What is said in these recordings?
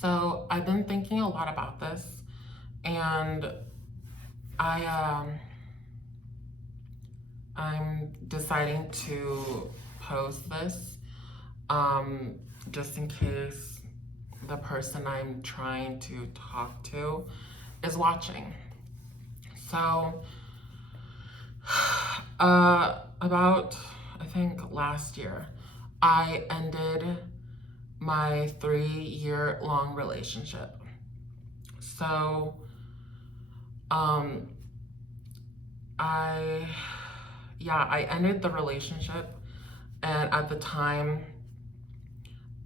So I've been thinking a lot about this, and I I'm deciding to post this um, just in case the person I'm trying to talk to is watching. So about I think last year, I ended my 3-year long relationship. So um, I I ended the relationship, and at the time,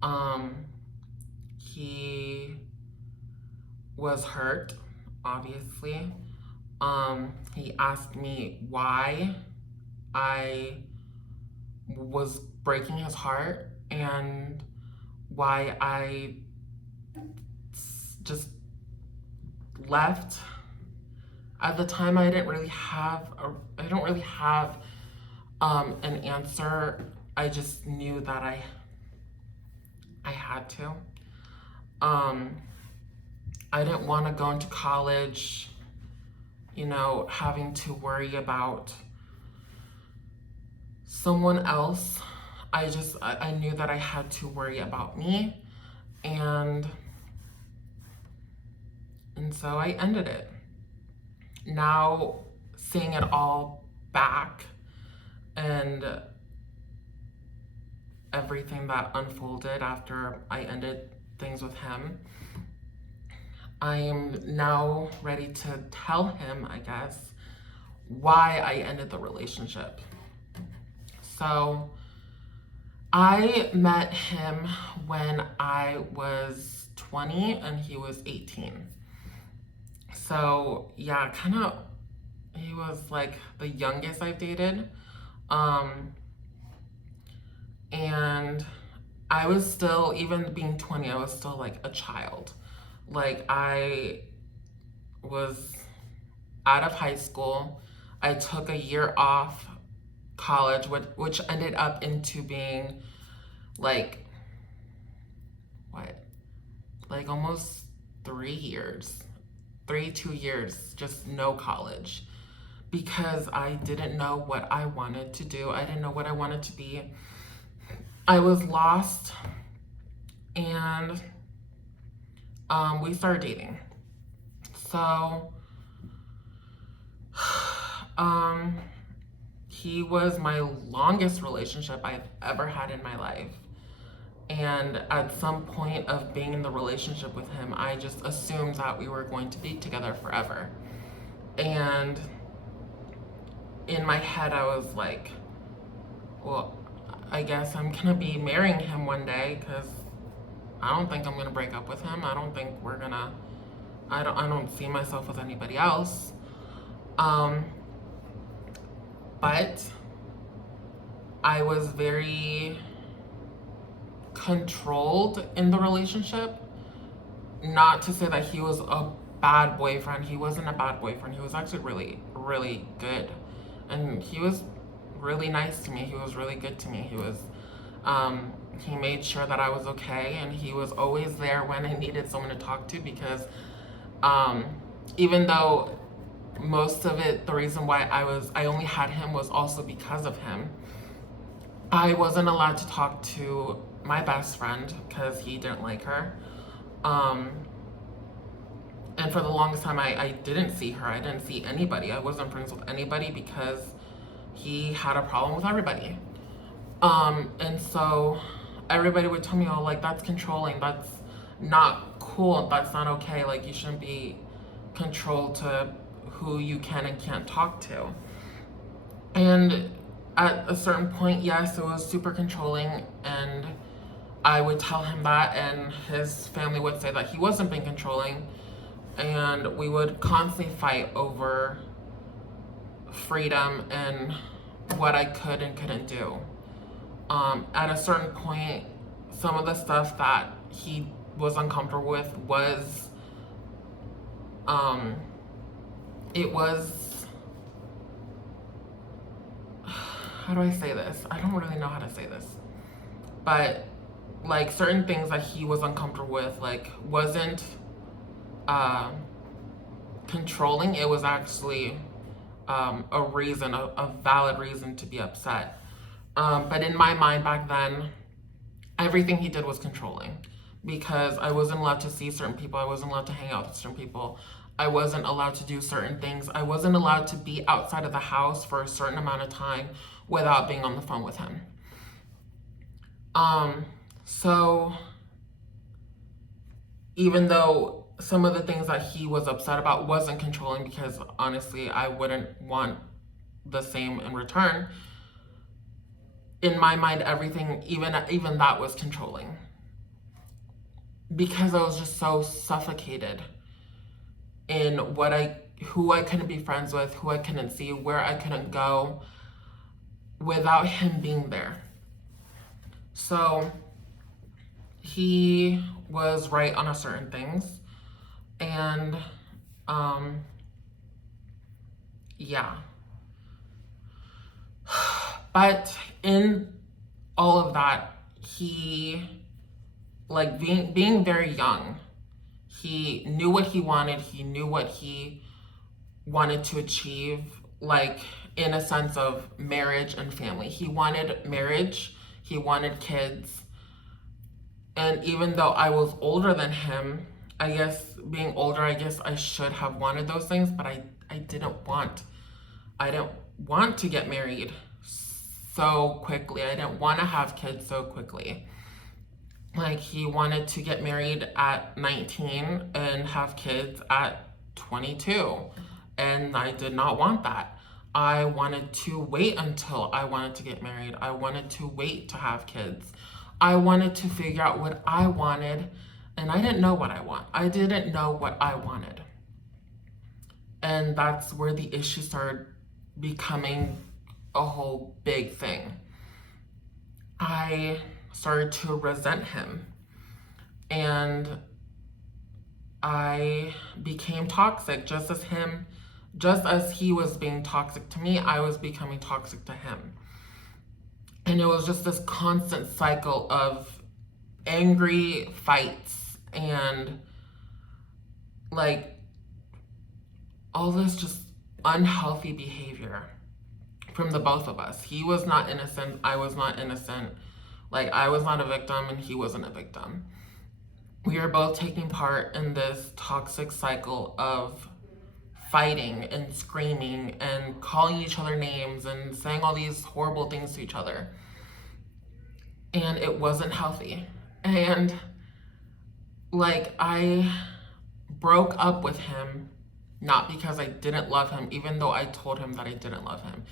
um, he was hurt, obviously. He asked me why I was breaking his heart and why I just left. At the time, I don't really have an answer. I just knew that I had to. Um, I didn't want to go into college, having to worry about someone else. I knew that I had to worry about me, and so I ended it. Now, seeing it all back and everything that unfolded after I ended things with him, I am now ready to tell him, I guess, why I ended the relationship. So, I met him when I was 20 and he was 18. So, yeah, he was like the youngest I've dated. And I was still, even being 20, I was still like a child. Like, I was out of high school. I took a year off college, which ended up into being like, what? Like almost 3 years, 2 years, just no college. Because I didn't know what I wanted to do. I didn't know what I wanted to be. I was lost, and we started dating. So, he was my longest relationship I've ever had in my life. And at some point of being in the relationship with him, I just assumed that we were going to be together forever. And in my head, I was like, well, I guess I'm gonna be marrying him one day because I don't think I'm gonna break up with him. I don't think we're gonna. I don't see myself with anybody else. Um, but I was very controlled in the relationship. Not to say that he was a bad boyfriend. He wasn't a bad boyfriend. He was actually really, really good, and he was really nice to me. He was really good to me. He made sure that I was okay, and he was always there when I needed someone to talk to because, um, even though most of it, the reason why I only had him was also because of him. I wasn't allowed to talk to my best friend because he didn't like her. Um, and for the longest time, I didn't see her. I didn't see anybody. I wasn't friends with anybody because he had a problem with everybody. And so everybody would tell me, oh, like, that's controlling. That's not cool. That's not okay. Like, you shouldn't be controlled to who you can and can't talk to. And at a certain point, yes, it was super controlling, and I would tell him that, and his family would say that he wasn't being controlling, and we would constantly fight over freedom and what I could and couldn't do. At a certain point, some of the stuff that he was uncomfortable with was, it was, how do I say this? I don't really know how to say this, but like certain things that he was uncomfortable with, like wasn't uh, controlling. It was actually a reason, a valid reason to be upset. But in my mind back then, everything he did was controlling because I wasn't allowed to see certain people. I wasn't allowed to hang out with certain people. I wasn't allowed to do certain things. I wasn't allowed to be outside of the house for a certain amount of time without being on the phone with him. So even though some of the things that he was upset about wasn't controlling, because honestly, I wouldn't want the same in return, in my mind, everything, even that was controlling. Because I was just so suffocated in who I couldn't be friends with, who I couldn't see, where I couldn't go without him being there. So he was right on a certain things, and yeah. But in all of that, he, like, being very young, he knew what he wanted. He knew what he wanted to achieve, like in a sense of marriage and family. He wanted marriage, he wanted kids. And even though I was older than him, I guess being older, I guess I should have wanted those things, but I didn't want to get married so quickly. I didn't want to have kids so quickly. Like, he wanted to get married at 19 and have kids at 22. And I did not want that. I wanted to wait until I wanted to get married. I wanted to wait to have kids. I wanted to figure out what I wanted, and I didn't know what I want. I didn't know what I wanted. And that's where the issue started becoming a whole big thing. I started to resent him, and I became toxic just as he was being toxic to me. I was becoming toxic to him. And it was just this constant cycle of angry fights and like all this just unhealthy behavior from the both of us. He was not innocent. I was not innocent. Like, I was not a victim and he wasn't a victim. We were both taking part in this toxic cycle of fighting and screaming and calling each other names and saying all these horrible things to each other. And it wasn't healthy. And like, I broke up with him, not because I didn't love him, even though I told him that I didn't love him.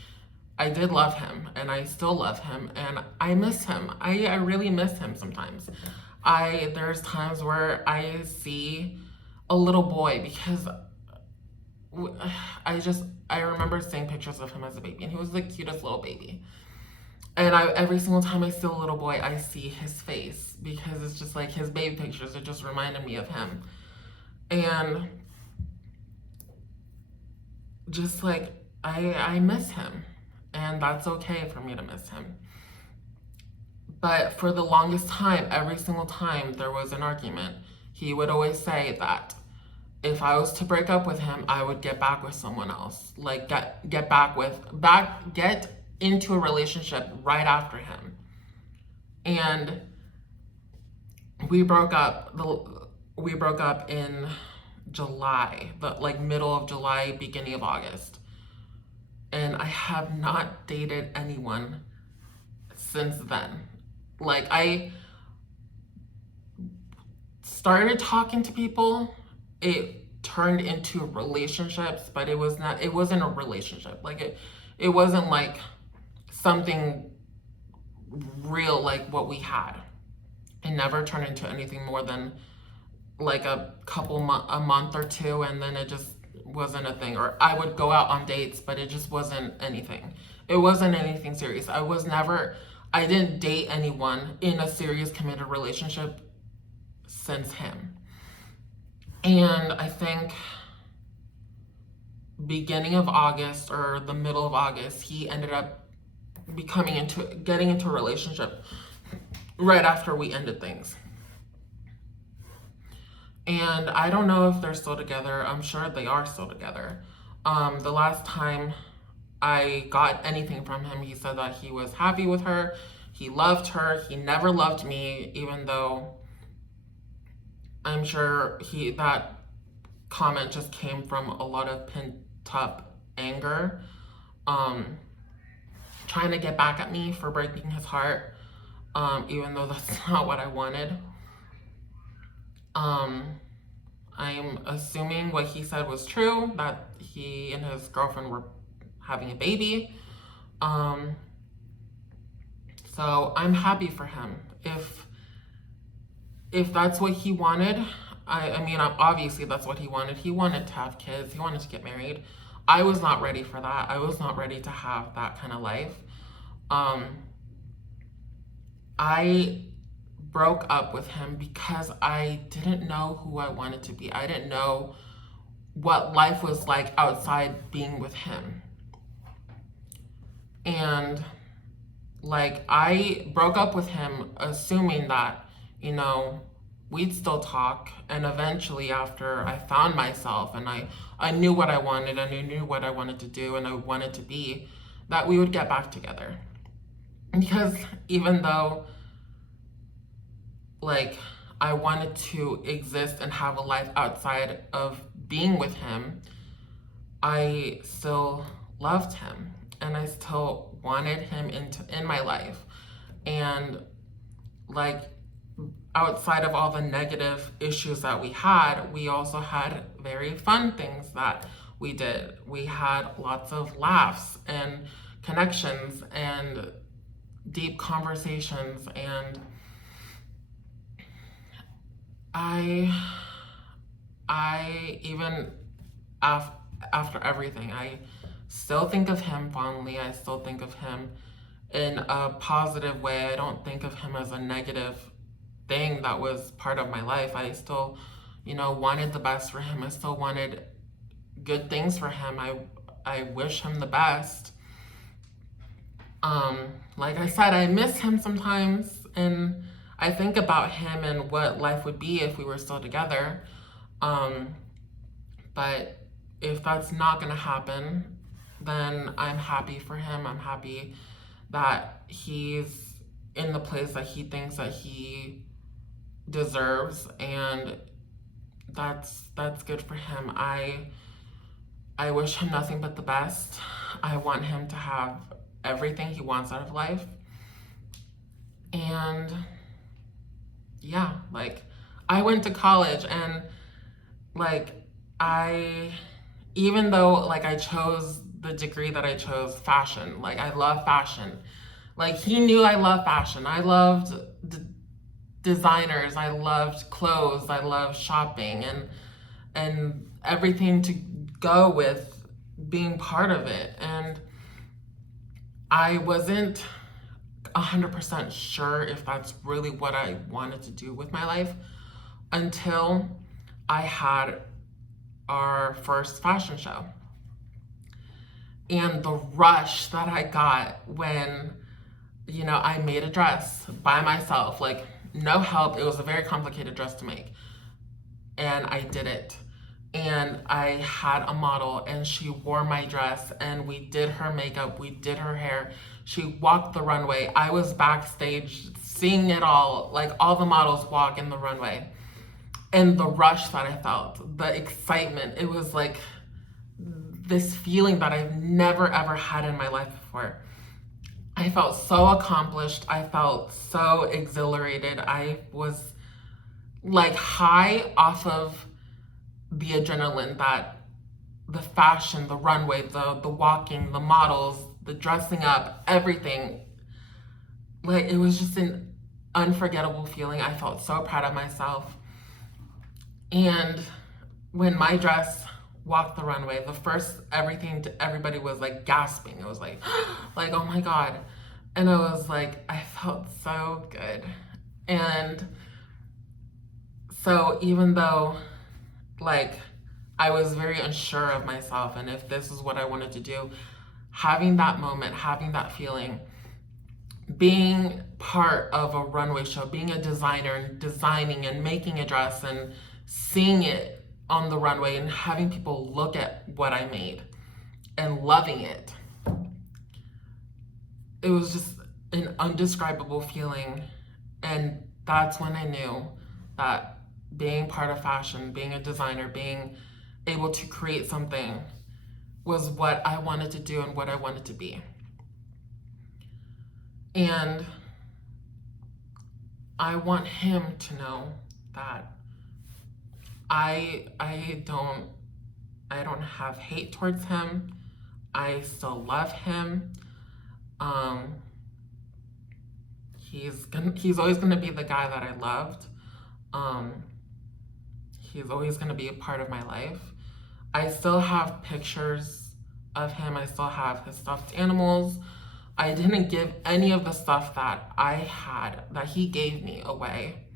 I did love him, and I still love him, and I miss him. I really miss him sometimes. There's times where I see a little boy, because I remember seeing pictures of him as a baby, and he was the cutest little baby. And every single time I see a little boy, I see his face, because it's just like his baby pictures. It just reminded me of him. And just like, I miss him. And that's okay for me to miss him. But for the longest time, every single time there was an argument, he would always say that if I was to break up with him, I would get back with someone else. Like, get into a relationship right after him. And we broke up in July, but like middle of July, beginning of August. And I have not dated anyone since then. Like, I started talking to people. It turned into relationships, but it wasn't a relationship. Like, it wasn't like something real like what we had. It never turned into anything more than like a month or two, and then it just wasn't a thing. Or I would go out on dates, but it just wasn't anything. It wasn't anything serious. I didn't date anyone in a serious committed relationship since him. And I think beginning of August or the middle of August, he ended up getting into a relationship right after we ended things. And I don't know if they're still together. I'm sure they are still together. The last time I got anything from him, he said that he was happy with her. He loved her. He never loved me, even though I'm sure that comment just came from a lot of pent up anger, trying to get back at me for breaking his heart, even though that's not what I wanted. I'm assuming what he said was true, that he and his girlfriend were having a baby. So I'm happy for him. If that's what he wanted, I mean, obviously that's what he wanted. He wanted to have kids. He wanted to get married. I was not ready for that. I was not ready to have that kind of life. I broke up with him because I didn't know who I wanted to be. I didn't know what life was like outside being with him. And like, I broke up with him assuming that, you know, we'd still talk. And eventually, after I found myself and I knew what I wanted and I knew what I wanted to do and I wanted to be, that we would get back together. Because even though, like, I wanted to exist and have a life outside of being with him, I still loved him and I still wanted him in my life. And like, outside of all the negative issues that we had, we also had very fun things that we did. We had lots of laughs and connections and deep conversations, and I even after everything, I still think of him fondly. I still think of him in a positive way. I don't think of him as a negative thing that was part of my life. I still, you know, wanted the best for him. I still wanted good things for him. I wish him the best. Like I said, I miss him sometimes, and I think about him and what life would be if we were still together. But if that's not gonna happen, then I'm happy for him. I'm happy that he's in the place that he thinks that he deserves, and that's good for him. I wish him nothing but the best. I want him to have everything he wants out of life. And yeah, like, I went to college, and like, even though like I chose the degree that I chose, fashion, like I love fashion. Like, he knew I love fashion. I loved designers. I loved clothes. I loved shopping and everything to go with being part of it. And I wasn't 100% sure if that's really what I wanted to do with my life until I had our first fashion show. And the rush that I got when, you know, I made a dress by myself, like, no help. It was a very complicated dress to make. And I did it. And I had a model, and she wore my dress, and we did her makeup, we did her hair. She walked the runway. I was backstage seeing it all, like all the models walk in the runway. And the rush that I felt, the excitement, it was like this feeling that I've never ever had in my life before. I felt so accomplished. I felt so exhilarated. I was like high off of the adrenaline that the fashion, the runway, the walking, the models, the dressing up, everything. Like, it was just an unforgettable feeling. I felt so proud of myself. And when my dress walked the runway, everybody was like gasping. It was like, like, oh my God. And I was like, I felt so good. And so even though, like, I was very unsure of myself and if this is what I wanted to do, having that moment, having that feeling being part of a runway show, being a designer and designing and making a dress and seeing it on the runway and having people look at what I made and loving it. It was just an indescribable feeling. And that's when I knew that being part of fashion, being a designer, being able to create something was what I wanted to do and what I wanted to be. And I want him to know that I don't have hate towards him. I still love him. He's always gonna be the guy that I loved. He's always gonna be a part of my life. I still have pictures of him. I still have his stuffed animals. I didn't give any of the stuff that I had, that he gave me, away.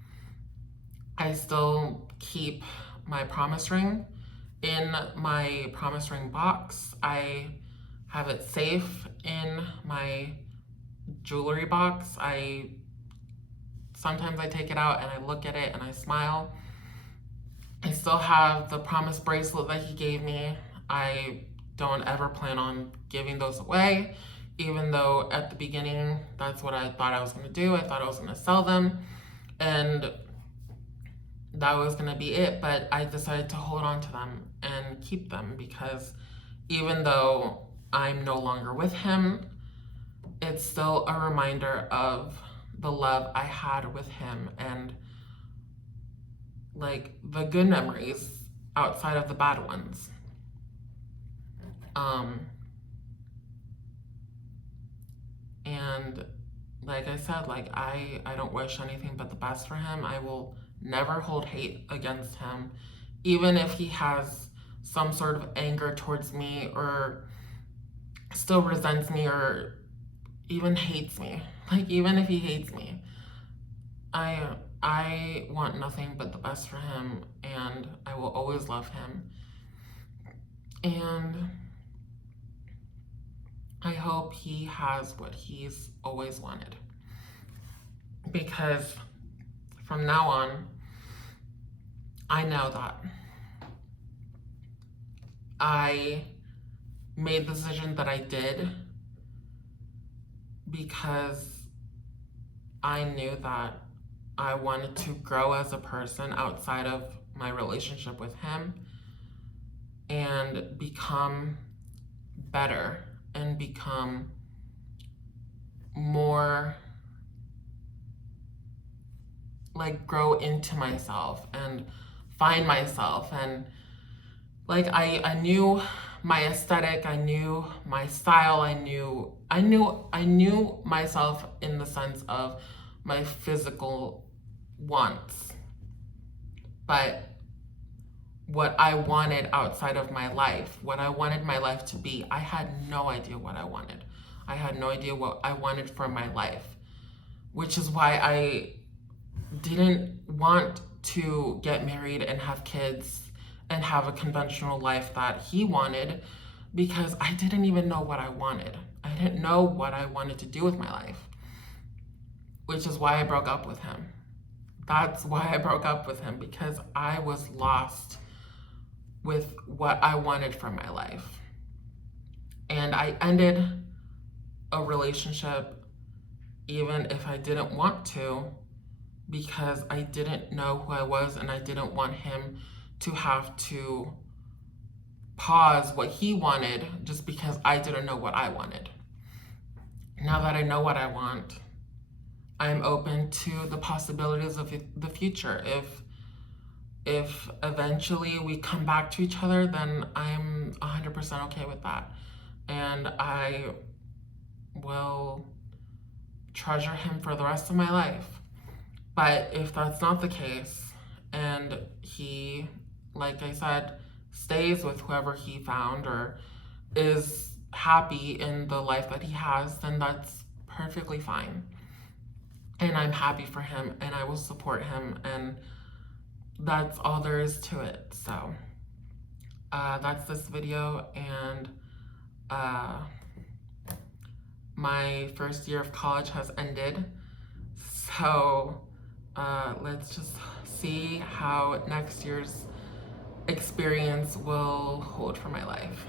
I still keep my promise ring in my promise ring box. I have it safe in my jewelry box. Sometimes I take it out and I look at it and I smile. I still have the promise bracelet that he gave me. I don't ever plan on giving those away, even though at the beginning that's what I thought I was going to do. I thought I was going to sell them and that was going to be it, but I decided to hold on to them and keep them because even though I'm no longer with him, it's still a reminder of the love I had with him and like the good memories outside of the bad ones. And like I said, like I don't wish anything but the best for him. I will never hold hate against him, even if he has some sort of anger towards me or still resents me or even hates me. Like even if he hates me, I want nothing but the best for him and I will always love him. And I hope he has what he's always wanted. Because from now on, I know that I made the decision that I did because I knew that I wanted to grow as a person outside of my relationship with him and become better and become more, like, grow into myself and find myself. And like I knew my aesthetic, I knew my style, I knew myself in the sense of my physical wants. But what I wanted outside of my life, what I wanted my life to be, I had no idea what I wanted. I had no idea what I wanted for my life, which is why I didn't want to get married and have kids and have a conventional life that he wanted, because I didn't even know what I wanted. I didn't know what I wanted to do with my life, which is why I broke up with him. That's why I broke up with him, because I was lost with what I wanted from my life. And I ended a relationship even if I didn't want to, because I didn't know who I was and I didn't want him to have to pause what he wanted just because I didn't know what I wanted. Now that I know what I want, I'm open to the possibilities of the future. If eventually we come back to each other, then I'm 100% okay with that. And I will treasure him for the rest of my life. But if that's not the case, and he, like I said, stays with whoever he found or is happy in the life that he has, then that's perfectly fine. And I'm happy for him and I will support him, and that's all there is to it. So that's this video, and my first year of college has ended. So let's just see how next year's experience will hold for my life.